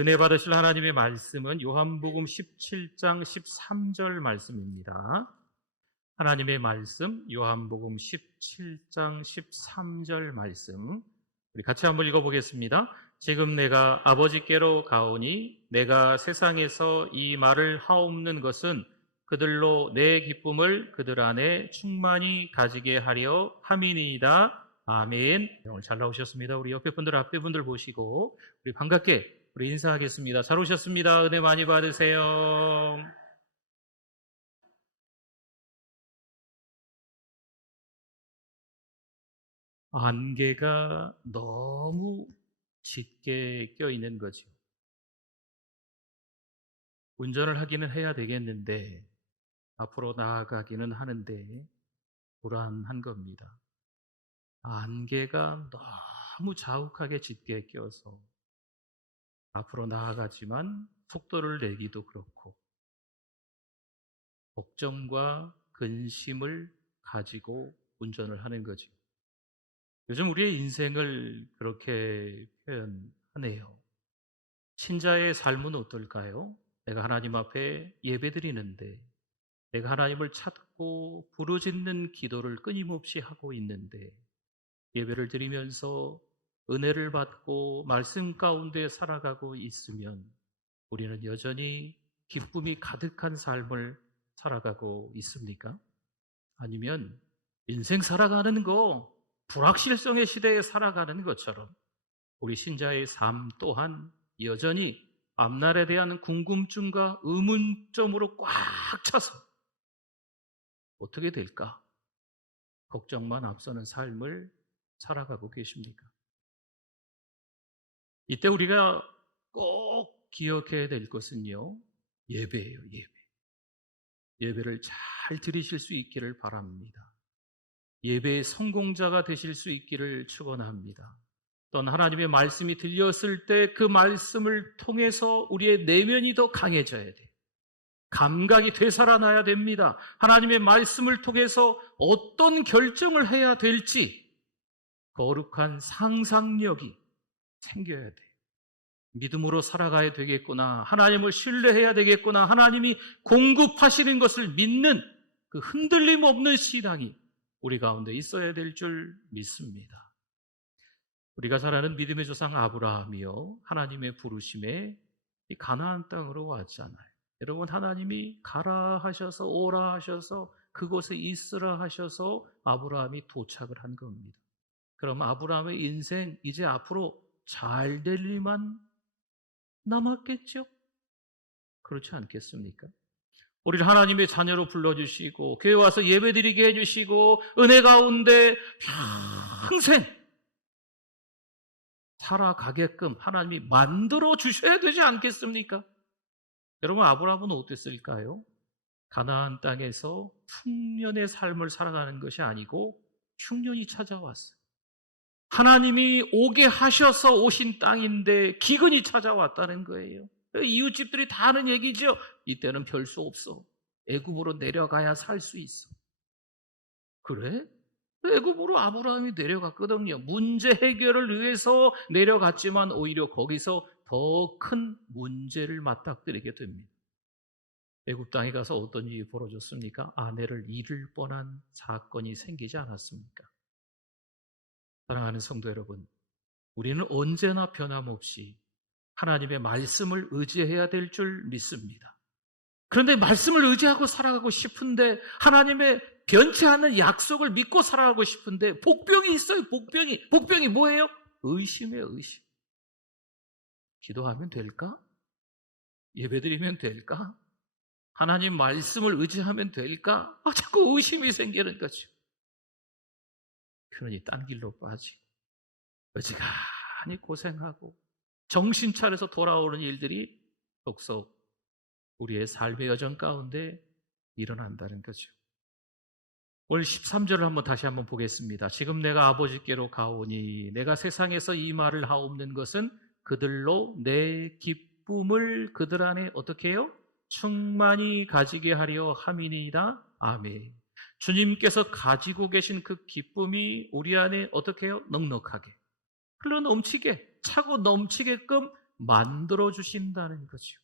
은혜 받으실 하나님의 말씀은 요한복음 17장 13절 말씀입니다. 하나님의 말씀 요한복음 17장 13절 말씀 우리 같이 한번 읽어보겠습니다. 지금 내가 아버지께로 가오니 내가 세상에서 이 말을 하옵는 것은 그들로 내 기쁨을 그들 안에 충만히 가지게 하려 함이니이다. 아멘. 오늘 잘 나오셨습니다. 우리 옆에 분들 앞에 분들 보시고 우리 반갑게 우리 인사하겠습니다. 잘 오셨습니다. 은혜 많이 받으세요. 안개가 너무 짙게 껴있는 거죠. 운전을 하기는 해야 되겠는데 앞으로 나아가기는 하는데 불안한 겁니다. 안개가 너무 자욱하게 짙게 껴서 앞으로 나아가지만 속도를 내기도 그렇고 걱정과 근심을 가지고 운전을 하는 거죠. 요즘 우리의 인생을 그렇게 표현하네요. 신자의 삶은 어떨까요? 내가 하나님 앞에 예배드리는데 내가 하나님을 찾고 부르짖는 기도를 끊임없이 하고 있는데 예배를 드리면서 은혜를 받고 말씀 가운데 살아가고 있으면 우리는 여전히 기쁨이 가득한 삶을 살아가고 있습니까? 아니면 인생 살아가는 거 불확실성의 시대에 살아가는 것처럼 우리 신자의 삶 또한 여전히 앞날에 대한 궁금증과 의문점으로 꽉 차서 어떻게 될까? 걱정만 앞서는 삶을 살아가고 계십니까? 이때 우리가 꼭 기억해야 될 것은요, 예배예요, 예배. 예배를 잘 드리실 수 있기를 바랍니다. 예배의 성공자가 되실 수 있기를 축원합니다. 또한 하나님의 말씀이 들렸을 때 그 말씀을 통해서 우리의 내면이 더 강해져야 돼요. 감각이 되살아나야 됩니다. 하나님의 말씀을 통해서 어떤 결정을 해야 될지 거룩한 상상력이 생겨야 돼요. 믿음으로 살아가야 되겠구나. 하나님을 신뢰해야 되겠구나. 하나님이 공급하시는 것을 믿는 그 흔들림 없는 신앙이 우리 가운데 있어야 될 줄 믿습니다. 우리가 잘 아는 믿음의 조상 아브라함이요, 하나님의 부르심에 이 가나안 땅으로 왔잖아요. 여러분, 하나님이 가라 하셔서 오라 하셔서 그곳에 있으라 하셔서 아브라함이 도착을 한 겁니다. 그럼 아브라함의 인생 이제 앞으로 잘 될 일만 남았겠죠? 그렇지 않겠습니까? 우리를 하나님의 자녀로 불러주시고 교회 와서 예배드리게 해주시고 은혜 가운데 평생 살아가게끔 하나님이 만들어 주셔야 되지 않겠습니까? 여러분, 아브라함은 어땠을까요? 가나안 땅에서 풍년의 삶을 살아가는 것이 아니고 흉년이 찾아왔어요. 하나님이 오게 하셔서 오신 땅인데 기근이 찾아왔다는 거예요. 이웃집들이 다 하는 얘기죠. 이때는 별 수 없어. 애굽으로 내려가야 살 수 있어. 그래? 애굽으로 아브라함이 내려갔거든요. 문제 해결을 위해서 내려갔지만 오히려 거기서 더 큰 문제를 맞닥뜨리게 됩니다. 애굽 땅에 가서 어떤 일이 벌어졌습니까? 아내를 잃을 뻔한 사건이 생기지 않았습니까? 사랑하는 성도 여러분, 우리는 언제나 변함없이 하나님의 말씀을 의지해야 될 줄 믿습니다. 그런데 말씀을 의지하고 살아가고 싶은데 하나님의 변치 않는 약속을 믿고 살아가고 싶은데 복병이 있어요. 복병이 뭐예요? 의심이에요. 의심. 기도하면 될까? 예배드리면 될까? 하나님 말씀을 의지하면 될까? 자꾸 의심이 생기는 거죠. 그러니 딴 길로 빠지고 어지간히 고생하고 정신 차려서 돌아오는 일들이 속속 우리의 삶의 여정 가운데 일어난다는 거죠. 오늘 13절을 다시 한번 보겠습니다. 지금 내가 아버지께로 가오니 내가 세상에서 이 말을 하옵는 것은 그들로 내 기쁨을 그들 안에 어떻게 해요? 충만히 가지게 하려 함이니이다. 아멘. 주님께서 가지고 계신 그 기쁨이 우리 안에 어떻게 해요? 넉넉하게 흘러 넘치게 차고 넘치게끔 만들어 주신다는 거죠.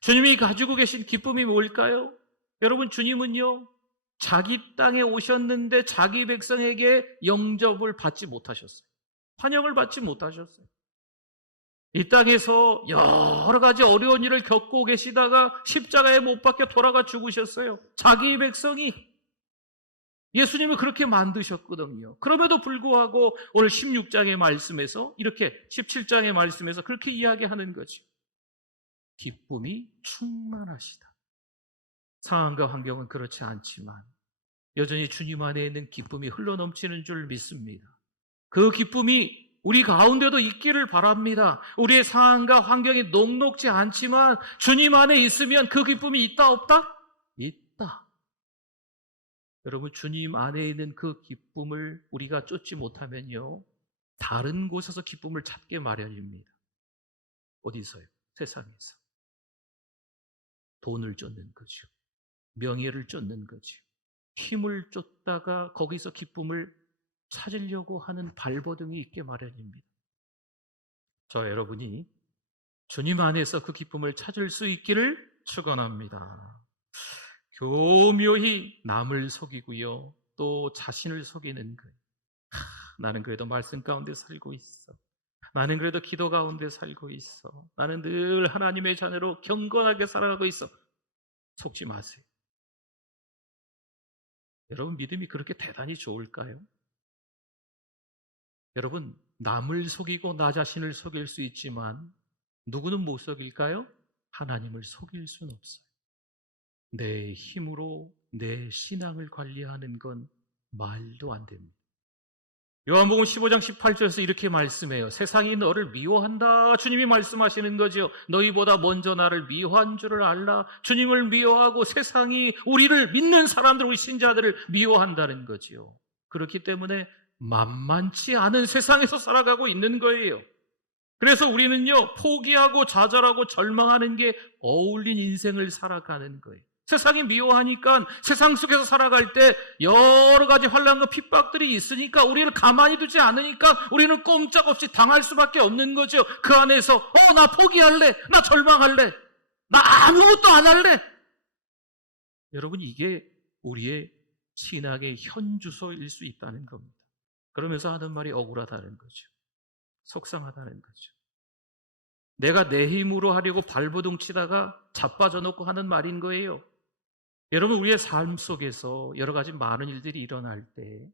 주님이 가지고 계신 기쁨이 뭘까요? 여러분, 주님은요, 자기 땅에 오셨는데 자기 백성에게 영접을 받지 못하셨어요. 환영을 받지 못하셨어요. 이 땅에서 여러 가지 어려운 일을 겪고 계시다가 십자가에 못 박혀 돌아가 죽으셨어요. 자기 백성이. 예수님을 그렇게 만드셨거든요. 그럼에도 불구하고 오늘 16장의 말씀에서, 이렇게 17장의 말씀에서 그렇게 이야기하는 거죠. 기쁨이 충만하시다. 상황과 환경은 그렇지 않지만 여전히 주님 안에 있는 기쁨이 흘러넘치는 줄 믿습니다. 그 기쁨이 우리 가운데도 있기를 바랍니다. 우리의 상황과 환경이 녹록지 않지만 주님 안에 있으면 그 기쁨이 있다 없다? 있다. 여러분, 주님 안에 있는 그 기쁨을 우리가 쫓지 못하면요, 다른 곳에서 기쁨을 찾게 마련입니다. 어디서요? 세상에서. 돈을 쫓는 거죠. 명예를 쫓는 거죠. 힘을 쫓다가 거기서 기쁨을 찾으려고 하는 발버둥이 있게 마련입니다. 저 여러분이 주님 안에서 그 기쁨을 찾을 수 있기를 축원합니다. 교묘히 남을 속이고요, 또 자신을 속이는 거예요. 나는 그래도 말씀 가운데 살고 있어. 나는 그래도 기도 가운데 살고 있어. 나는 늘 하나님의 자녀로 경건하게 살아가고 있어. 속지 마세요. 여러분, 믿음이 그렇게 대단히 좋을까요? 여러분, 남을 속이고 나 자신을 속일 수 있지만 누구는 못 속일까요? 하나님을 속일 수는 없어요. 내 힘으로 내 신앙을 관리하는 건 말도 안 됩니다. 요한복음 15장 18절에서 이렇게 말씀해요. 세상이 너를 미워한다. 주님이 말씀하시는 거죠. 너희보다 먼저 나를 미워한 줄을 알라. 주님을 미워하고 세상이 우리를 믿는 사람들, 우리 신자들을 미워한다는 거죠. 그렇기 때문에 만만치 않은 세상에서 살아가고 있는 거예요. 그래서 우리는요, 포기하고 좌절하고 절망하는 게 어울린 인생을 살아가는 거예요. 세상이 미워하니까 세상 속에서 살아갈 때 여러 가지 환난과 핍박들이 있으니까 우리를 가만히 두지 않으니까 우리는 꼼짝없이 당할 수밖에 없는 거죠. 그 안에서 나 포기할래, 나 절망할래, 나 아무것도 안 할래. 여러분, 이게 우리의 신앙의 현주소일 수 있다는 겁니다. 그러면서 하는 말이 억울하다는 거죠. 속상하다는 거죠. 내가 내 힘으로 하려고 발버둥 치다가 자빠져 놓고 하는 말인 거예요. 여러분, 우리의 삶 속에서 여러 가지 많은 일들이 일어날 때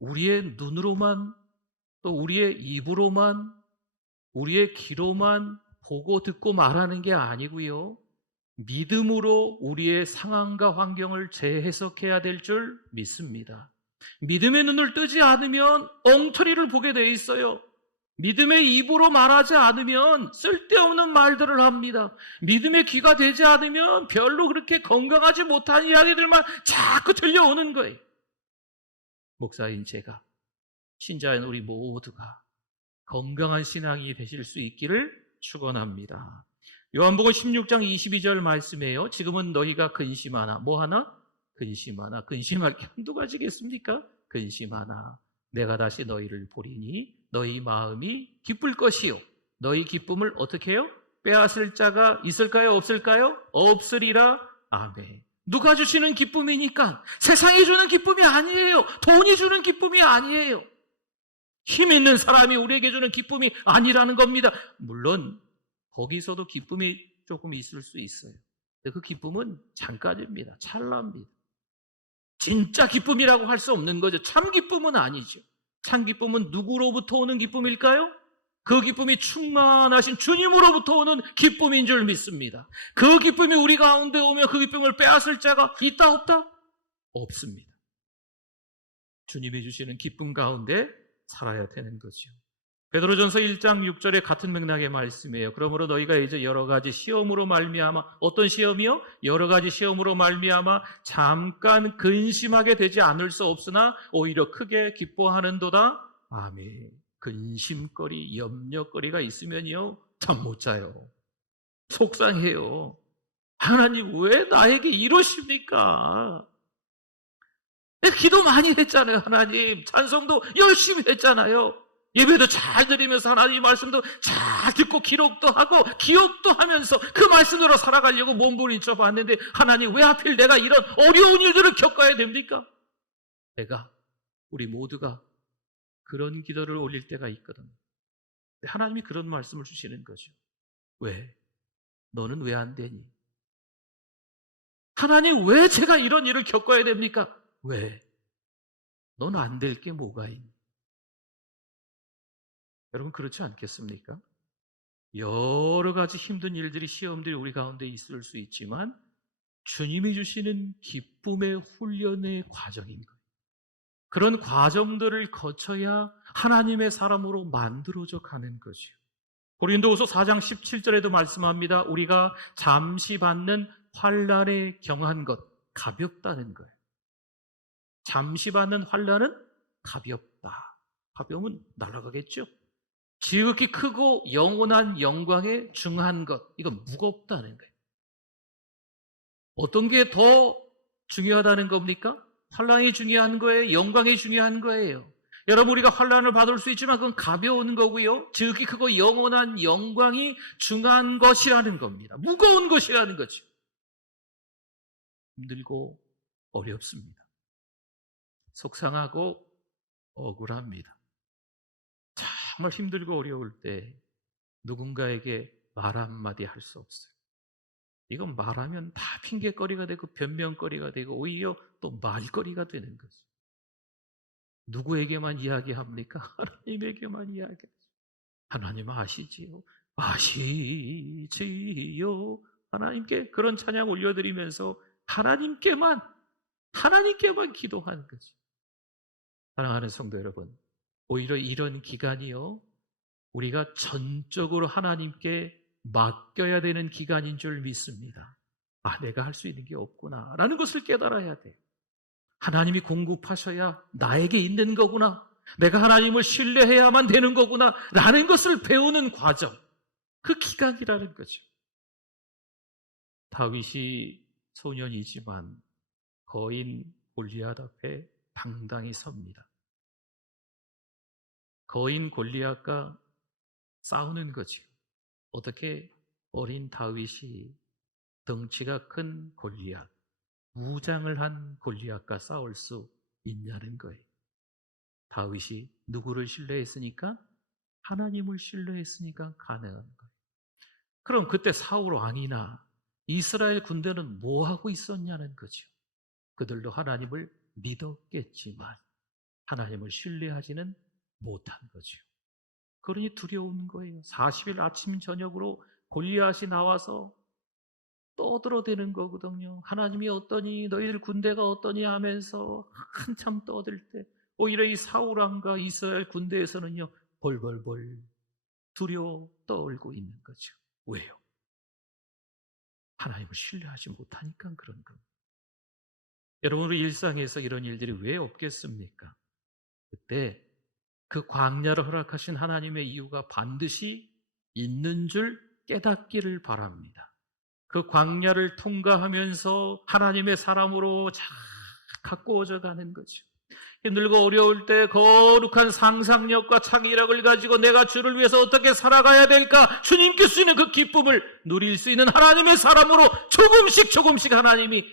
우리의 눈으로만, 또 우리의 입으로만, 우리의 귀로만 보고 듣고 말하는 게 아니고요, 믿음으로 우리의 상황과 환경을 재해석해야 될 줄 믿습니다. 믿음의 눈을 뜨지 않으면 엉터리를 보게 돼 있어요. 믿음의 입으로 말하지 않으면 쓸데없는 말들을 합니다. 믿음의 귀가 되지 않으면 별로 그렇게 건강하지 못한 이야기들만 자꾸 들려오는 거예요. 목사인 제가, 신자인 우리 모두가 건강한 신앙이 되실 수 있기를 축원합니다. 요한복음 16장 22절 말씀이에요. 지금은 너희가 근심하나, 뭐하나? 근심하나. 근심할 게 한두 가지겠습니까? 근심하나. 내가 다시 너희를 보리니 너희 마음이 기쁠 것이요. 너희 기쁨을 어떻게 해요? 빼앗을 자가 있을까요? 없을까요? 없으리라. 아멘. 누가 주시는 기쁨이니까 세상이 주는 기쁨이 아니에요. 돈이 주는 기쁨이 아니에요. 힘 있는 사람이 우리에게 주는 기쁨이 아니라는 겁니다. 물론 거기서도 기쁨이 조금 있을 수 있어요. 근데 그 기쁨은 잠깐입니다. 찰나입니다. 진짜 기쁨이라고 할 수 없는 거죠. 참 기쁨은 아니죠. 참 기쁨은 누구로부터 오는 기쁨일까요? 그 기쁨이 충만하신 주님으로부터 오는 기쁨인 줄 믿습니다. 그 기쁨이 우리 가운데 오면 그 기쁨을 빼앗을 자가 있다 없다? 없습니다. 주님이 주시는 기쁨 가운데 살아야 되는 거죠. 베드로전서 1장 6절에 같은 맥락의 말씀이에요. 그러므로 너희가 이제 여러 가지 시험으로 말미암아, 어떤 시험이요? 여러 가지 시험으로 말미암아 잠깐 근심하게 되지 않을 수 없으나 오히려 크게 기뻐하는도다. 아멘. 근심거리, 염려거리가 있으면요, 잠 못 자요. 속상해요. 하나님 왜 나에게 이러십니까? 기도 많이 했잖아요. 하나님 찬송도 열심히 했잖아요. 예배도 잘 드리면서 하나님 말씀도 잘 듣고 기록도 하고 기억도 하면서 그 말씀대로 살아가려고 몸부림쳐 봤는데 하나님 왜 하필 내가 이런 어려운 일들을 겪어야 됩니까? 우리 모두가 그런 기도를 올릴 때가 있거든. 하나님이 그런 말씀을 주시는 거죠. 왜? 너는 왜 안 되니? 하나님 왜 제가 이런 일을 겪어야 됩니까? 왜? 너는 안 될 게 뭐가 있니? 여러분 그렇지 않겠습니까? 여러 가지 힘든 일들이 시험들이 우리 가운데 있을 수 있지만 주님이 주시는 기쁨의 훈련의 과정인 거예요. 그런 과정들을 거쳐야 하나님의 사람으로 만들어져 가는 거죠. 고린도후서 4장 17절에도 말씀합니다. 우리가 잠시 받는 환난에 경한 것 가볍다는 거예요. 잠시 받는 환난은 가볍다. 가벼우면 날아가겠죠. 지극히 크고 영원한 영광에 중한 것, 이건 무겁다는 거예요. 어떤 게 더 중요하다는 겁니까? 환난이 중요한 거예요? 영광이 중요한 거예요? 여러분 우리가 환난을 받을 수 있지만 그건 가벼운 거고요. 지극히 크고 영원한 영광이 중한 것이라는 겁니다. 무거운 것이라는 거죠. 힘들고 어렵습니다. 속상하고 억울합니다. 정말 힘들고 어려울 때 누군가에게 말 한마디 할 수 없어요. 이건 말하면 다 핑계거리가 되고 변명거리가 되고 오히려 또 말거리가 되는 거죠. 누구에게만 이야기합니까? 하나님에게만 이야기하죠. 하나님 아시지요? 아시지요? 하나님께 그런 찬양 올려드리면서 하나님께만 기도하는 거죠. 사랑하는 성도 여러분, 오히려 이런 기간이요, 우리가 전적으로 하나님께 맡겨야 되는 기간인 줄 믿습니다. 내가 할 수 있는 게 없구나 라는 것을 깨달아야 돼요. 하나님이 공급하셔야 나에게 있는 거구나, 내가 하나님을 신뢰해야만 되는 거구나 라는 것을 배우는 과정, 그 기간이라는 거죠. 다윗이 소년이지만 거인 골리앗 앞에 당당히 섭니다. 거인 골리앗과 싸우는 거죠. 어떻게 어린 다윗이 덩치가 큰 골리앗, 무장을 한 골리앗과 싸울 수 있냐는 거예요. 다윗이 누구를 신뢰했으니까? 하나님을 신뢰했으니까 가능한 거예요. 그럼 그때 사울 왕이나 이스라엘 군대는 뭐 하고 있었냐는 거죠. 그들도 하나님을 믿었겠지만 하나님을 신뢰하지는 못한 거죠. 그러니 두려운 거예요. 40일 아침 저녁으로 골리앗이 나와서 떠들어대는 거거든요. 하나님이 어떠니, 너희들 군대가 어떠니 하면서 한참 떠들 때 오히려 이 사울 왕과 이스라엘 군대에서는요, 벌벌벌 두려워 떨고 있는 거죠. 왜요? 하나님을 신뢰하지 못하니까 그런 겁니다. 여러분, 우리 일상에서 이런 일들이 왜 없겠습니까? 그때 그 광야를 허락하신 하나님의 이유가 반드시 있는 줄 깨닫기를 바랍니다. 그 광야를 통과하면서 하나님의 사람으로 잘 가꾸어져 가는 거죠. 힘들고 어려울 때 거룩한 상상력과 창의력을 가지고 내가 주를 위해서 어떻게 살아가야 될까, 주님께 주시는 그 기쁨을 누릴 수 있는 하나님의 사람으로 조금씩 하나님이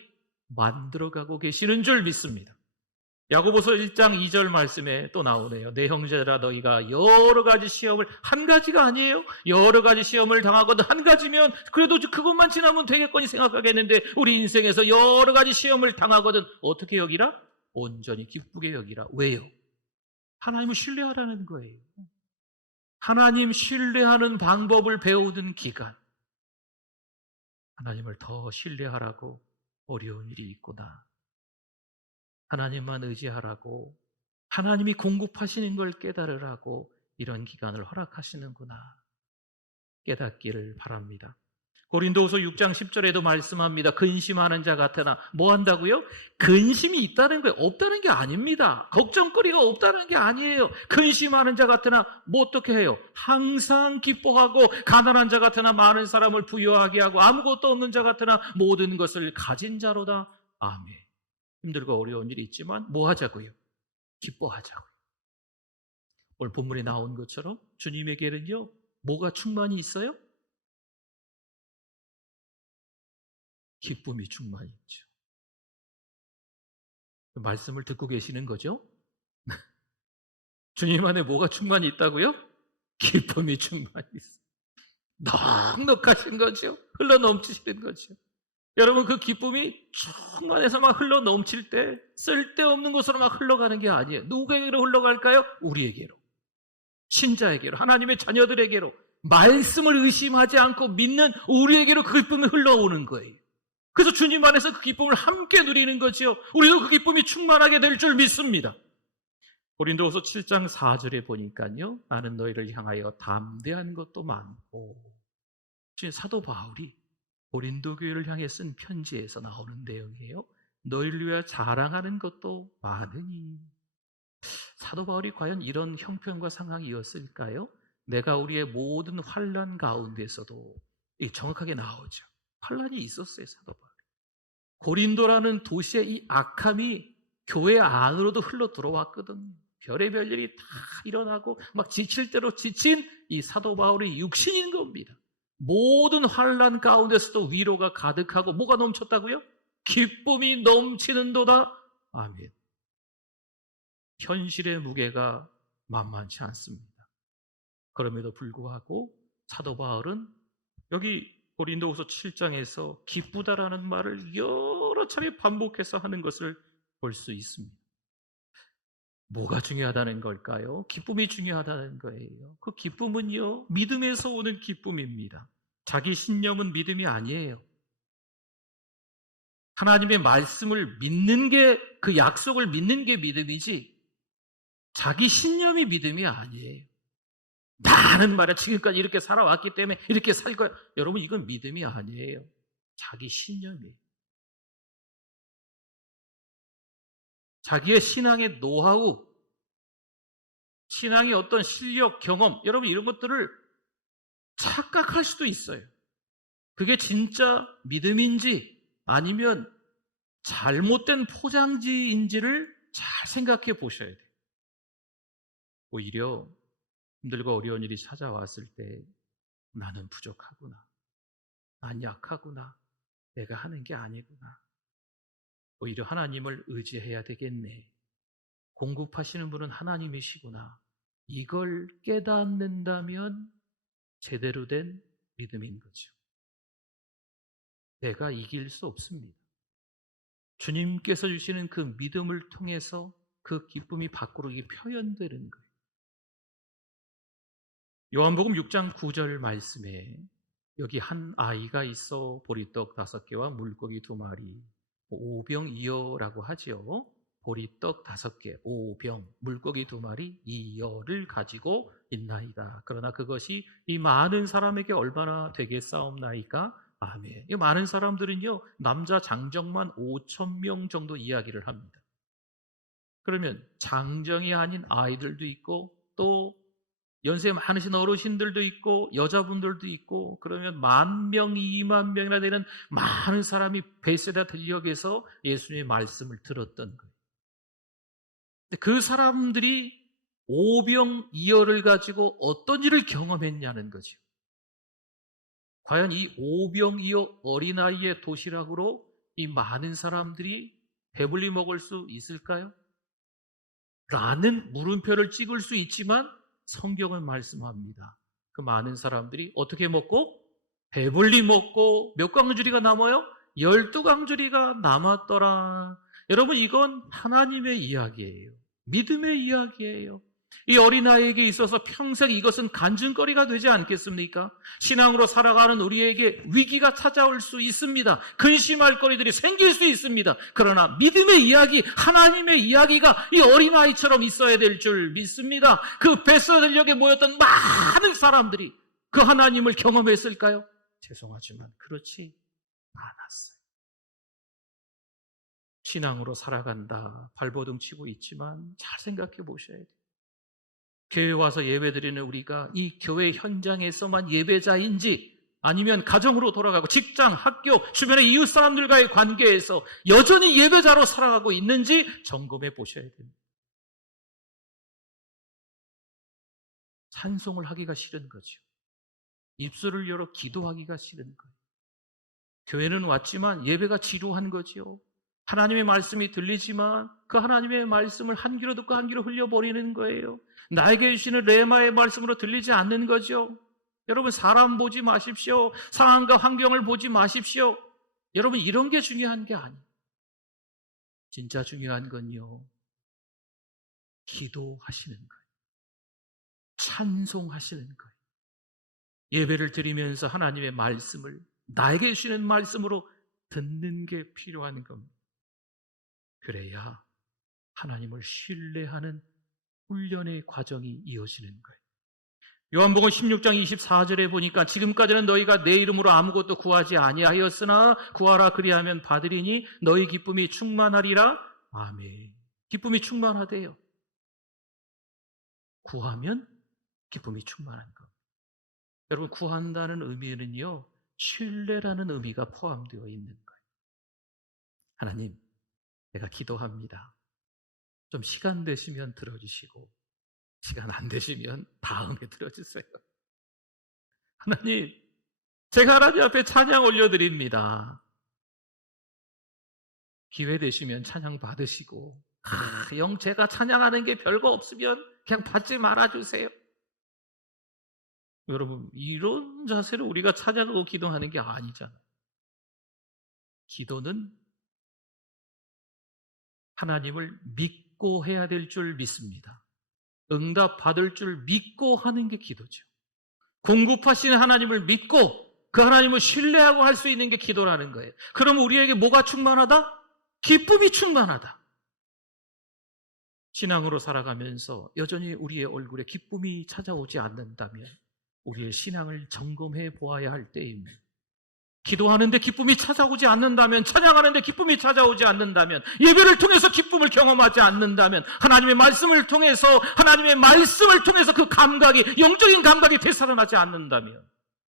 만들어가고 계시는 줄 믿습니다. 야고보서 1장 2절 말씀에 또 나오네요. 내 형제들아, 너희가 여러 가지 시험을, 한 가지가 아니에요. 여러 가지 시험을 당하거든 한 가지면 그래도 그것만 지나면 되겠거니 생각하겠는데 우리 인생에서 여러 가지 시험을 당하거든 어떻게 여기라? 온전히 기쁘게 여기라. 왜요? 하나님을 신뢰하라는 거예요. 하나님 신뢰하는 방법을 배우는 기간. 하나님을 더 신뢰하라고 어려운 일이 있구나. 하나님만 의지하라고, 하나님이 공급하시는 걸 깨달으라고 이런 기간을 허락하시는구나 깨닫기를 바랍니다. 고린도후서 6장 10절에도 말씀합니다. 근심하는 자 같으나 뭐 한다고요? 근심이 있다는 거예요. 없다는 게 아닙니다. 걱정거리가 없다는 게 아니에요. 근심하는 자 같으나 뭐 어떻게 해요? 항상 기뻐하고, 가난한 자 같으나 많은 사람을 부유하게 하고, 아무것도 없는 자 같으나 모든 것을 가진 자로다. 아멘. 힘들고 어려운 일이 있지만 뭐 하자고요? 기뻐하자고요. 오늘 본문에 나온 것처럼 주님에게는요, 뭐가 충만히 있어요? 기쁨이 충만히 있죠. 말씀을 듣고 계시는 거죠? 주님 안에 뭐가 충만히 있다고요? 기쁨이 충만히 있어요. 넉넉하신 거죠. 흘러 넘치시는 거죠. 여러분, 그 기쁨이 충만해서 막 흘러 넘칠 때 쓸데없는 곳으로 막 흘러가는 게 아니에요. 누구에게로 흘러갈까요? 우리에게로, 신자에게로, 하나님의 자녀들에게로, 말씀을 의심하지 않고 믿는 우리에게로 그 기쁨이 흘러오는 거예요. 그래서 주님 안에서 그 기쁨을 함께 누리는 거지요. 우리도 그 기쁨이 충만하게 될 줄 믿습니다. 고린도후서 7장 4절에 보니까요, 나는 너희를 향하여 담대한 것도 많고, 지금 사도 바울이 고린도 교회를 향해 쓴 편지에서 나오는 내용이에요. 너희를 위하여 자랑하는 것도 많으니. 사도 바울이 과연 이런 형편과 상황이었을까요? 내가 우리의 모든 환난 가운데서도 정확하게 나오죠. 환난이 있었어요, 사도 바울이. 고린도라는 도시의 이 악함이 교회 안으로도 흘러 들어왔거든요. 별의별 일이 다 일어나고 막 지칠 대로 지친 이 사도 바울의 육신인 겁니다. 모든 환난 가운데서도 위로가 가득하고 뭐가 넘쳤다고요? 기쁨이 넘치는도다. 아멘. 현실의 무게가 만만치 않습니다. 그럼에도 불구하고 사도 바울은 여기 고린도후서 7장에서 기쁘다라는 말을 여러 차례 반복해서 하는 것을 볼 수 있습니다. 뭐가 중요하다는 걸까요? 기쁨이 중요하다는 거예요. 그 기쁨은요, 믿음에서 오는 기쁨입니다. 자기 신념은 믿음이 아니에요. 하나님의 말씀을 믿는 게, 그 약속을 믿는 게 믿음이지 자기 신념이 믿음이 아니에요. 나는 말이야 지금까지 이렇게 살아왔기 때문에 이렇게 살 거야. 여러분, 이건 믿음이 아니에요. 자기 신념이에요. 자기의 신앙의 노하우, 신앙의 어떤 실력, 경험, 여러분 이런 것들을 착각할 수도 있어요. 그게 진짜 믿음인지 아니면 잘못된 포장지인지를 잘 생각해 보셔야 돼요. 오히려 힘들고 어려운 일이 찾아왔을 때 나는 부족하구나, 난 약하구나, 내가 하는 게 아니구나, 오히려 하나님을 의지해야 되겠네, 공급하시는 분은 하나님이시구나, 이걸 깨닫는다면 제대로 된 믿음인 거죠. 내가 이길 수 없습니다. 주님께서 주시는 그 믿음을 통해서 그 기쁨이 밖으로 표현되는 거예요. 요한복음 6장 9절 말씀에 여기 한 아이가 있어 보리떡 5개와 물고기 2마리, 오병이어라고 하죠. 보리떡 5개, 오병, 물고기 2마리, 2여를 가지고 있나이다. 그러나 그것이 이 많은 사람에게 얼마나 되겠사옵나이까? 아멘. 이 많은 사람들은요, 남자 장정만 5,000명 정도 이야기를 합니다. 그러면 장정이 아닌 아이들도 있고 또 연세 많으신 어르신들도 있고 여자분들도 있고, 그러면 10,000명, 20,000명이나 되는 많은 사람이 베세다 들녘에서 예수님의 말씀을 들었던 거예요. 그 사람들이 오병이어를 가지고 어떤 일을 경험했냐는 거죠. 과연 이 오병이어 어린아이의 도시락으로 이 많은 사람들이 배불리 먹을 수 있을까요? 라는 물음표를 찍을 수 있지만 성경은 말씀합니다. 그 많은 사람들이 어떻게 먹고? 배불리 먹고 몇 광주리가 남아요? 12광주리가 남았더라. 여러분, 이건 하나님의 이야기예요. 믿음의 이야기예요. 이 어린아이에게 있어서 평생 이것은 간증거리가 되지 않겠습니까? 신앙으로 살아가는 우리에게 위기가 찾아올 수 있습니다. 근심할 거리들이 생길 수 있습니다. 그러나 믿음의 이야기, 하나님의 이야기가 이 어린아이처럼 있어야 될 줄 믿습니다. 그 베스다 들녘에 모였던 많은 사람들이 그 하나님을 경험했을까요? 죄송하지만 그렇지 않았어요. 신앙으로 살아간다, 발버둥 치고 있지만 잘 생각해 보셔야 돼요. 교회에 와서 예배드리는 우리가 이 교회 현장에서만 예배자인지 아니면 가정으로 돌아가고 직장, 학교, 주변의 이웃 사람들과의 관계에서 여전히 예배자로 살아가고 있는지 점검해 보셔야 됩니다. 찬송을 하기가 싫은 거죠. 입술을 열어 기도하기가 싫은 거예요. 교회는 왔지만 예배가 지루한 거죠. 하나님의 말씀이 들리지만 그 하나님의 말씀을 한 귀로 듣고 한 귀로 흘려버리는 거예요. 나에게 주시는 레마의 말씀으로 들리지 않는 거죠. 여러분, 사람 보지 마십시오. 상황과 환경을 보지 마십시오. 여러분, 이런 게 중요한 게 아니에요. 진짜 중요한 건요, 기도하시는 거예요. 찬송하시는 거예요. 예배를 드리면서 하나님의 말씀을 나에게 주시는 말씀으로 듣는 게 필요한 겁니다. 그래야 하나님을 신뢰하는 훈련의 과정이 이어지는 거예요. 요한복음 16장 24절에 보니까 지금까지는 너희가 내 이름으로 아무것도 구하지 아니하였으나 구하라 그리하면 받으리니 너희 기쁨이 충만하리라. 아멘. 기쁨이 충만하대요. 구하면 기쁨이 충만한 것. 여러분, 구한다는 의미에는요, 신뢰라는 의미가 포함되어 있는 거예요. 하나님, 내가 기도합니다. 좀 시간 되시면 들어주시고 시간 안 되시면 다음에 들어주세요. 하나님, 제가 하나님 앞에 찬양 올려드립니다. 기회 되시면 찬양 받으시고 영 제가 찬양하는 게 별거 없으면 그냥 받지 말아주세요. 여러분, 이런 자세로 우리가 찬양하고 기도하는 게 아니잖아요. 기도는 하나님을 믿고 해야 될 줄 믿습니다. 응답 받을 줄 믿고 하는 게 기도죠. 공급하시는 하나님을 믿고 그 하나님을 신뢰하고 할 수 있는 게 기도라는 거예요. 그러면 우리에게 뭐가 충만하다? 기쁨이 충만하다. 신앙으로 살아가면서 여전히 우리의 얼굴에 기쁨이 찾아오지 않는다면 우리의 신앙을 점검해 보아야 할 때입니다. 기도하는데 기쁨이 찾아오지 않는다면, 찬양하는데 기쁨이 찾아오지 않는다면, 예배를 통해서 기쁨을 경험하지 않는다면, 하나님의 말씀을 통해서 그 감각이, 영적인 감각이 되살아나지 않는다면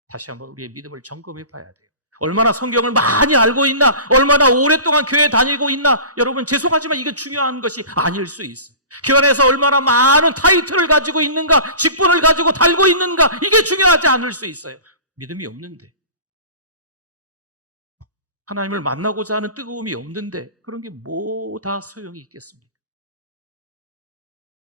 다시 한번 우리의 믿음을 점검해 봐야 돼요. 얼마나 성경을 많이 알고 있나, 얼마나 오랫동안 교회 다니고 있나. 여러분, 죄송하지만 이게 중요한 것이 아닐 수 있어요. 교회 안에서 얼마나 많은 타이틀을 가지고 있는가, 직분을 가지고 달고 있는가, 이게 중요하지 않을 수 있어요. 믿음이 없는데, 하나님을 만나고자 하는 뜨거움이 없는데 그런 게 뭐 다 소용이 있겠습니까?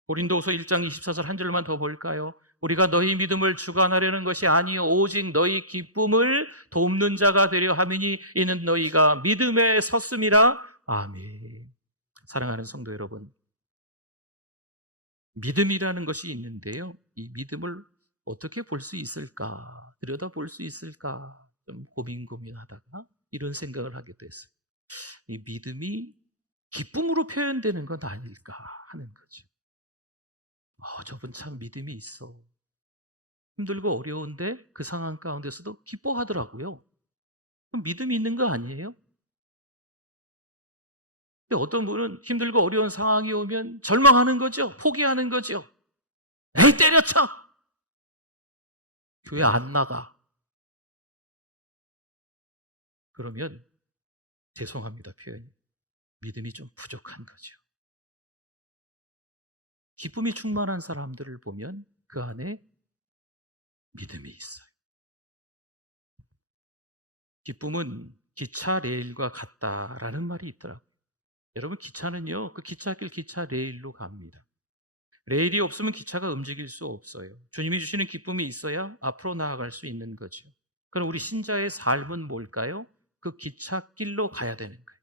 고린도후서 1장 24절 한 절만 더 볼까요? 우리가 너희 믿음을 주관하려는 것이 아니요 오직 너희 기쁨을 돕는 자가 되려 함이니 이는 너희가 믿음에 섰음이라. 아멘. 사랑하는 성도 여러분, 믿음이라는 것이 있는데요, 이 믿음을 어떻게 볼 수 있을까, 들여다볼 수 있을까 좀 고민하다가 이런 생각을 하게 됐어요. 이 믿음이 기쁨으로 표현되는 건 아닐까 하는 거죠. 저분 참 믿음이 있어. 힘들고 어려운데 그 상황 가운데서도 기뻐하더라고요. 그럼 믿음이 있는 거 아니에요? 근데 어떤 분은 힘들고 어려운 상황이 오면 절망하는 거죠. 포기하는 거죠. 에이, 때려쳐! 교회 안 나가. 그러면 죄송합니다, 표현이. 믿음이 좀 부족한 거죠. 기쁨이 충만한 사람들을 보면 그 안에 믿음이 있어요. 기쁨은 기차 레일과 같다라는 말이 있더라고요. 여러분, 기차는요, 그 기찻길 기차 레일로 갑니다. 레일이 없으면 기차가 움직일 수 없어요. 주님이 주시는 기쁨이 있어야 앞으로 나아갈 수 있는 거죠. 그럼 우리 신자의 삶은 뭘까요? 그 기찻길로 가야 되는 거예요.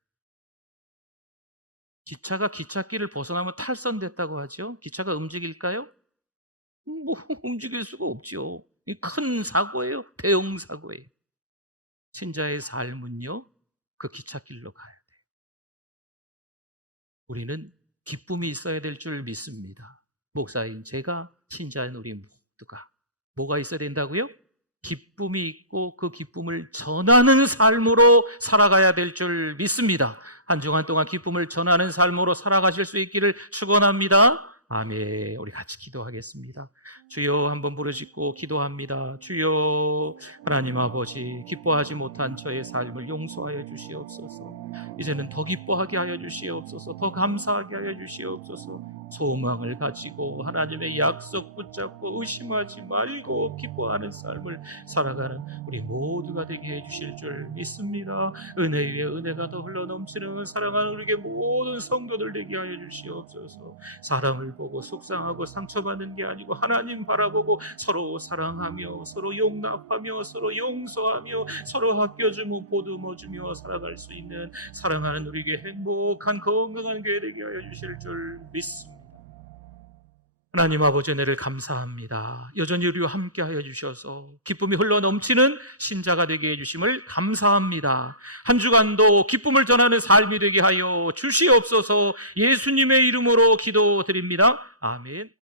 기차가 기찻길을 벗어나면 탈선됐다고 하죠. 기차가 움직일까요? 움직일 수가 없죠. 큰 사고예요. 대형 사고예요. 신자의 삶은요, 그 기찻길로 가야 돼요. 우리는 기쁨이 있어야 될 줄 믿습니다. 목사인 제가, 신자인 우리 모두가 뭐가 있어야 된다고요? 기쁨이 있고 그 기쁨을 전하는 삶으로 살아가야 될 줄 믿습니다. 한 주간 동안 기쁨을 전하는 삶으로 살아가실 수 있기를 축원합니다. 아멘. 우리 같이 기도하겠습니다. 주여, 한번 부르짖고 기도합니다. 주여, 하나님 아버지, 기뻐하지 못한 저의 삶을 용서하여 주시옵소서. 이제는 더 기뻐하게 하여 주시옵소서. 더 감사하게 하여 주시옵소서. 소망을 가지고 하나님의 약속 붙잡고 의심하지 말고 기뻐하는 삶을 살아가는 우리 모두가 되게 해 주실 줄 믿습니다. 은혜 위에 은혜가 더 흘러넘치는 사랑하는 우리에게 모든 성도들 되게 하여 주시옵소서. 사람을 보고 속상하고 상처받는 게 아니고 하나님 바라보고 서로 사랑하며 서로 용납하며 서로 용서하며 서로 아껴주며 보듬어주며 살아갈 수 있는 사랑하는 우리에게 행복한 건강한 교회 되게 하여 주실 줄 믿습니다. 하나님 아버지, 은혜를 감사합니다. 여전히 우리와 함께 하여 주셔서 기쁨이 흘러넘치는 신자가 되게 해주심을 감사합니다. 한 주간도 기쁨을 전하는 삶이 되게 하여 주시옵소서. 예수님의 이름으로 기도드립니다. 아멘.